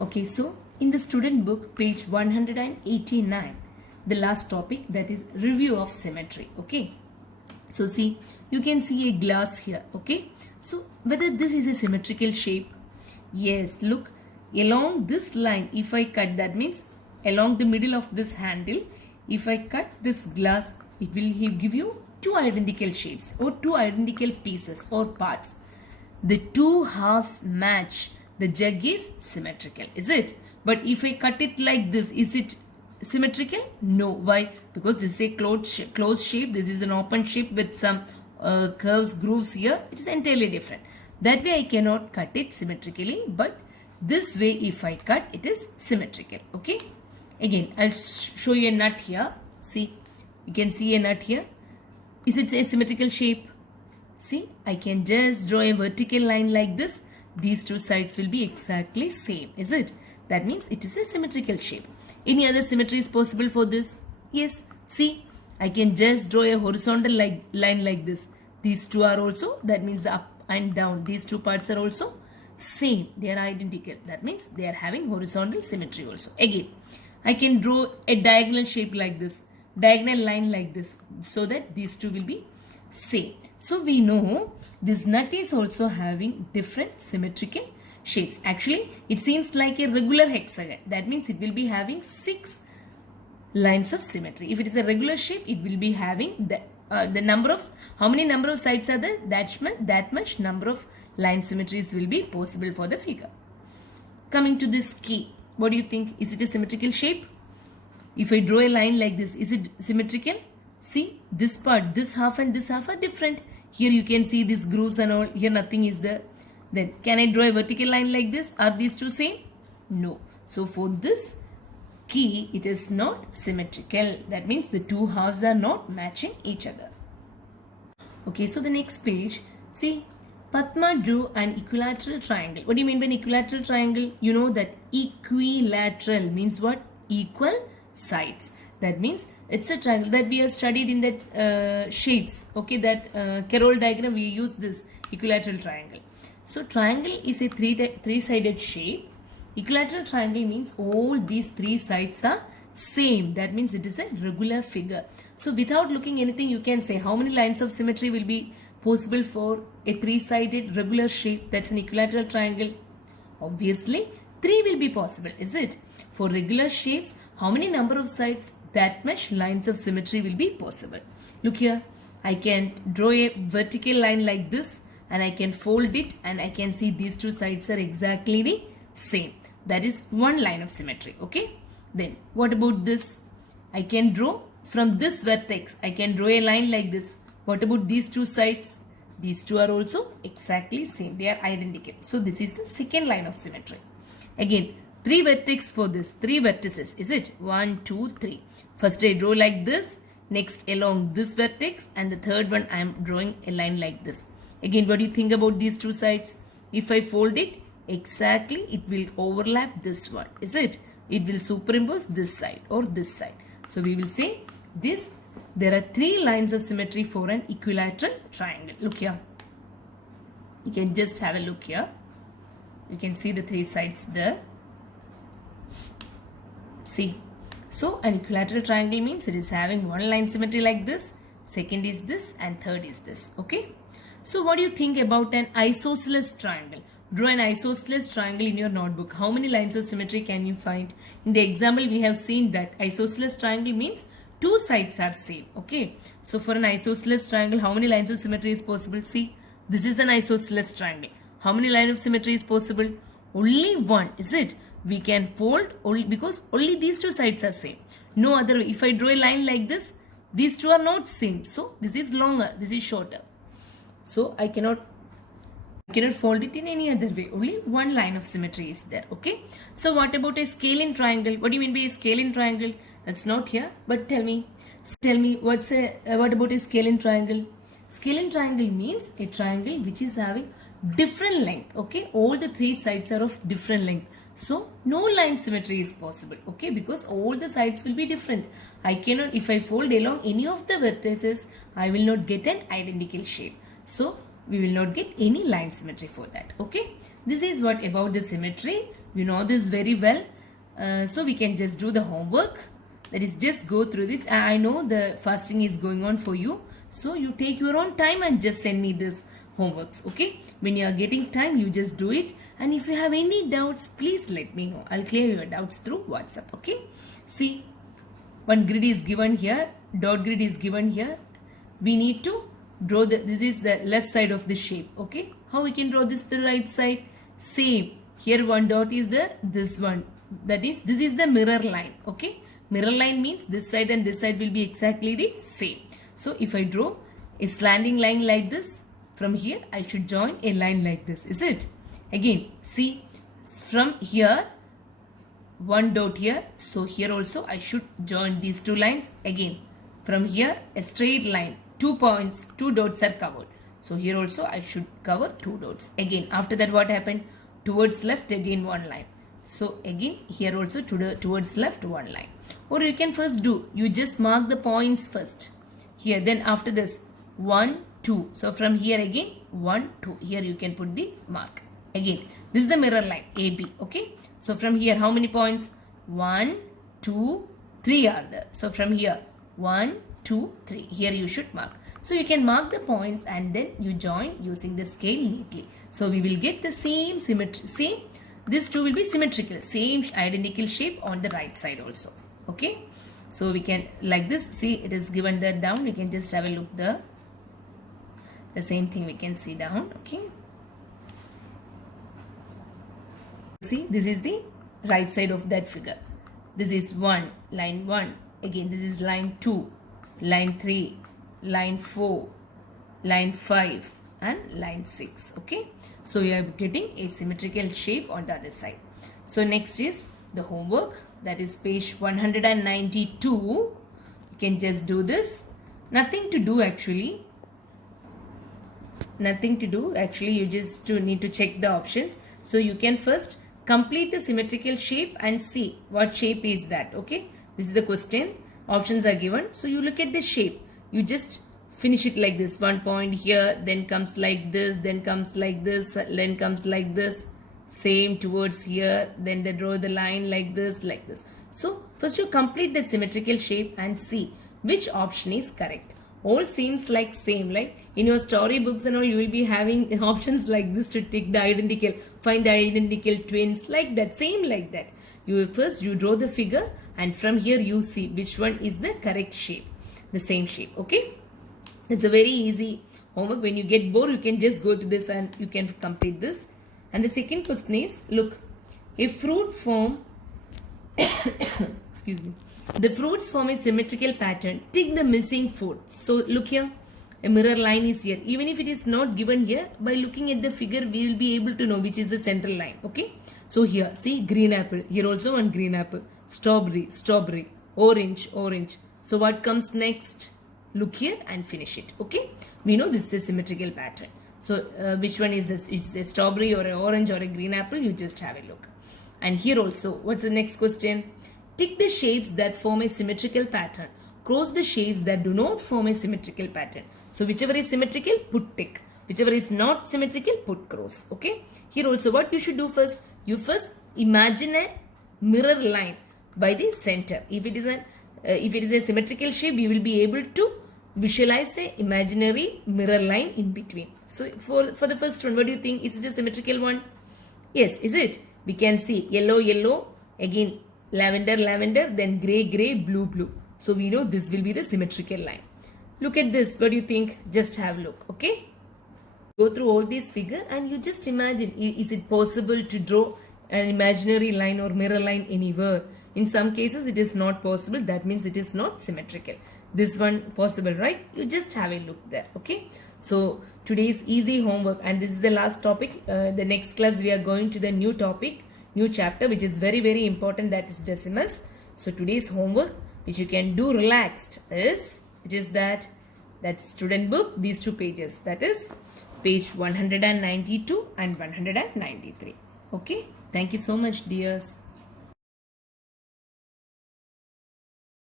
Okay, so in the student book, page 189, the last topic, that is review of symmetry. Okay, so see, you can see a glass here. Okay, so whether this is a symmetrical shape? Yes, look, along this line, if I cut, that means along the middle of this handle, if I cut this glass, it will give you two identical shapes or two identical pieces or parts. The two halves match. The jug is symmetrical, is it? But if I cut it like this, is it symmetrical? No. Why? Because this is a closed shape. This is an open shape with some curves, grooves here. It is entirely different. That way I cannot cut it symmetrically. But this way if I cut, it is symmetrical. Okay. Again, I'll show you a nut here. See, you can see a nut here. Is it a symmetrical shape? See, I can just draw a vertical line like this. These two sides will be exactly same, is it? That means it is a symmetrical shape. Any other symmetry is possible for this? Yes. See, I can just draw a horizontal line like this. These two are also, that means the up and down. These two parts are also same. They are identical. That means they are having horizontal symmetry also. Again, I can draw a diagonal shape like this. Diagonal line like this. So that these two will be same. So we know this nut is also having different symmetrical shapes. Actually, it seems like a regular hexagon. That means it will be having 6 lines of symmetry. If it is a regular shape, it will be having the number of, how many number of sides are there? That much number of line symmetries will be possible for the figure. Coming to this key, what do you think? Is it a symmetrical shape? If I draw a line like this, is it symmetrical? See, this part, this half and this half are different. Here you can see these grooves and all. Here nothing is there. Then can I draw a vertical line like this? Are these two same? No. So for this key, it is not symmetrical. That means the two halves are not matching each other. Okay, so the next page. See, Padma drew an equilateral triangle. What do you mean by an equilateral triangle? You know that equilateral means what? Equal sides. That means it's a triangle that we have studied in that shapes. Okay, that Carroll diagram, we use this equilateral triangle. So triangle is a three-sided shape. Equilateral triangle means all these three sides are same. That means it is a regular figure. So without looking anything, you can say how many lines of symmetry will be possible for a three-sided regular shape. That's an equilateral triangle. Obviously, 3 will be possible, is it? For regular shapes, how many number of sides? That much lines of symmetry will be possible. Look here, I can draw a vertical line like this and I can fold it and I can see these two sides are exactly the same. That is one line of symmetry. Okay. Then what about this? I can draw from this vertex. I can draw a line like this. What about these two sides? These two are also exactly same. They are identical. So this is the second line of symmetry. Again, 3 vertices for this. 3 vertices. Is it? 1, 2, 3. First I draw like this. Next along this vertex. And the third one I am drawing a line like this. Again, what do you think about these two sides? If I fold it, exactly it will overlap this one. Is it? It will superimpose this side or this side. So we will say this. There are 3 lines of symmetry for an equilateral triangle. Look here. You can just have a look here. You can see the 3 sides there. See. So an equilateral triangle means it is having one line symmetry like this. Second is this and third is this. Okay. So what do you think about an isosceles triangle? Draw an isosceles triangle in your notebook. How many lines of symmetry can you find? In the example we have seen that isosceles triangle means 2 sides are same. Okay. So for an isosceles triangle, how many lines of symmetry is possible? See, this is an isosceles triangle. How many lines of symmetry is possible? Only one. Is it? We can fold only because only these two sides are same. No other way. If I draw a line like this, these two are not same. So this is longer. This is shorter. So I cannot fold it in any other way. Only one line of symmetry is there. Okay. So what about a scalene triangle? What do you mean by a scalene triangle? That's not here. But tell me what about a scalene triangle? Scalene triangle means a triangle which is having different length. Okay. All the 3 sides are of different length. So no line symmetry is possible. Okay. Because all the sides will be different. I cannot, if I fold along any of the vertices, I will not get an identical shape. So we will not get any line symmetry for that. Okay. This is what about the symmetry. You know this very well. So we can just do the homework. That is, just go through this. I know the fasting is going on for you. So you take your own time and just send me this homeworks. Okay. When you are getting time, you just do it. And if you have any doubts, please let me know. I'll clear your doubts through WhatsApp. Okay. See, one grid is given here. Dot grid is given here. We need to draw this is the left side of the shape. Okay. How we can draw this to the right side? Same. Here one dot is there. This one. That is, this is the mirror line. Okay. Mirror line means this side and this side will be exactly the same. So if I draw a slanting line like this, from here I should join a line like this. Is it? Again, see, from here, one dot here. So here also I should join these two lines. Again, from here, a straight line. 2 points, 2 dots are covered. So here also I should cover 2 dots. Again, after that what happened? Towards left, again one line. So again, here also towards left, one line. Or you can first do, you just mark the points first. Here, then after this, 1, 2. So from here again, 1, 2. Here you can put the mark. Again, this is the mirror line, AB. Okay. So from here, how many points? 1, 2, 3 are there. So from here, 1, 2, 3. Here you should mark. So you can mark the points and then you join using the scale neatly. So we will get the same symmetry. Same. These two will be symmetrical. Same identical shape on the right side also. Okay. So we can like this. See, it is given there down. We can just have a look there. The same thing we can see down. Okay. See, this is the right side of that figure. This is 1, line 1. Again, this is line 2, line 3, line 4, line 5 and line 6. Okay. So you are getting a symmetrical shape on the other side. So next is the homework. That is page 192. You can just do this. Nothing to do actually. Nothing to do. Actually, you just need to check the options. So you can first complete the symmetrical shape and see what shape is that. Okay. This is the question. Options are given. So you look at the shape. You just finish it like this. 1 point here, then comes like this, then comes like this, then comes like this. Same towards here, then they draw the line like this, like this. So first you complete the symmetrical shape and see which option is correct. All seems like same, like in your storybooks and all you will be having options like this to take the identical, find the identical twins, like that, same like that. You draw the figure and from here you see which one is the correct shape, the same shape. Okay. It's a very easy homework. When you get bored, you can just go to this and you can complete this. And the second question is, look, a fruit form, excuse me, the fruits form a symmetrical pattern. Take the missing food. So look here, a mirror line is here. Even if it is not given here, by looking at the figure, we will be able to know which is the central line. Okay. So here, see, green apple. Here also one green apple. Strawberry, strawberry. Orange, orange. So what comes next? Look here and finish it. Okay. We know this is a symmetrical pattern. So which one is this? It's a strawberry or an orange or a green apple. You just have a look. And here also, what's the next question? Tick the shapes that form a symmetrical pattern. Cross the shapes that do not form a symmetrical pattern. So whichever is symmetrical, put tick. Whichever is not symmetrical, put cross. Okay. Here also, what you should do first? You first imagine a mirror line by the center. If it is a symmetrical shape, you will be able to visualize a imaginary mirror line in between. So for the first one, what do you think? Is it a symmetrical one? Yes, is it? We can see yellow, yellow, again lavender, lavender, then grey, grey, blue, blue. So we know this will be the symmetrical line. Look at this. What do you think? Just have a look. Okay. Go through all these figures and you just imagine, is it possible to draw an imaginary line or mirror line anywhere? In some cases, it is not possible. That means it is not symmetrical. This one possible, right? You just have a look there. Okay. So today's easy homework, and this is the last topic. The next class we are going to the new topic, new chapter, which is very, very important. That is decimals. So today's homework, which you can do relaxed, is that student book, these 2 pages. That is page 192 and 193. Okay. Thank you so much, dears.